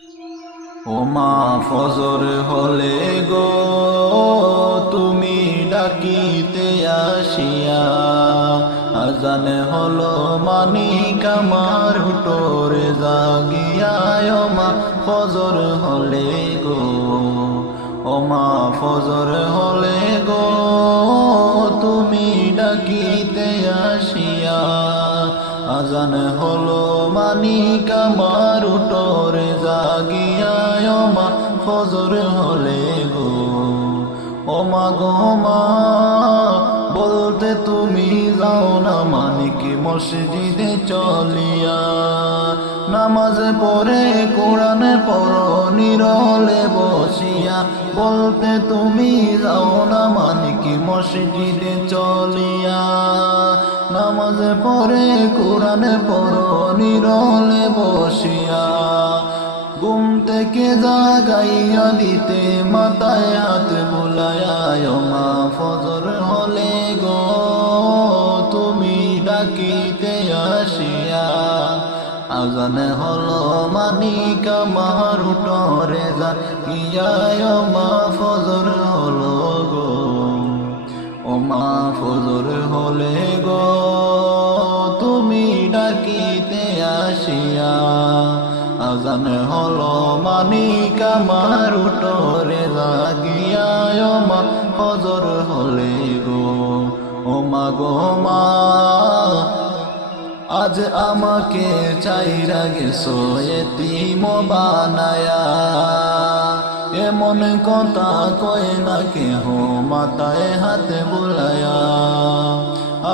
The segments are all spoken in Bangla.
ও মা ফজর হলে গো তুমি ডাকিতে আসিয়া, আজান হলো মানিক আমার হুটোরে জাগিয়া। ও মা ফজর হলে গো, ও মা ফজর হলে গো তুমি ডাকিতে আসিয়া, আজান হলো মানিক আমার উঠোরে জাগিয়া। ও মা ফজর হলে গো, ও মা গো মা বলতে তুমি যাও না মানিক মসজিদে চলিয়া, নামাজ পড়ে কোরআন পড়ো নীরলে বসিয়া। বলতে তুমি যাও না মানিক মসজিদে চলিয়া, নামাজ পড়ে কোরআন পড়ো নীরলে বসিয়া। ঘুম থেকে জাগাইয়া দিতে মাথায় হাত বুলায়া। ও মা ফজর হলে গো তুমি ডাকিতে আসিয়া, আজান হলো মানিক আমার উঠোরে জাগিয়া। ও মা ফজর হলো গো, ও মা ফজর হলে গো তুমি ডাকিতে আসিয়া, আজান হলো মানিক আমার উঠোরে জাগিয়া। ও মা ফজর হলে গো, ও মা গো মা আজ আমাকে চাইরা গেছো এতিম বানায়া। এমন কথা কয় না কেহ মাথায় হাতে বুলায়া,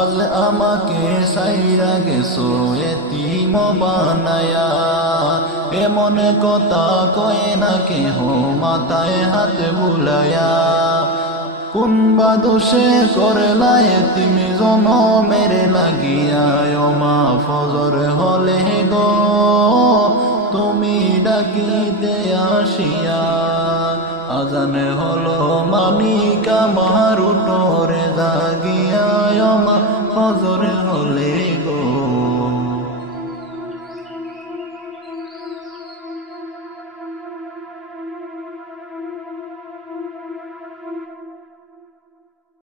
আজ আমাকে চাইরা গেছো এতিম বানায়া। এমন কথা কয় না কেহ মাথায় হাতে বুলায়া। কোন বা দোষে করলা এতিম জনমের লাগিয়া। ও মা ফজর হলে গো তুমি ডাকিতে আসিয়া, আজান হলো মানিক আমার উঠোরে জাগিয়া। ও মা ফজর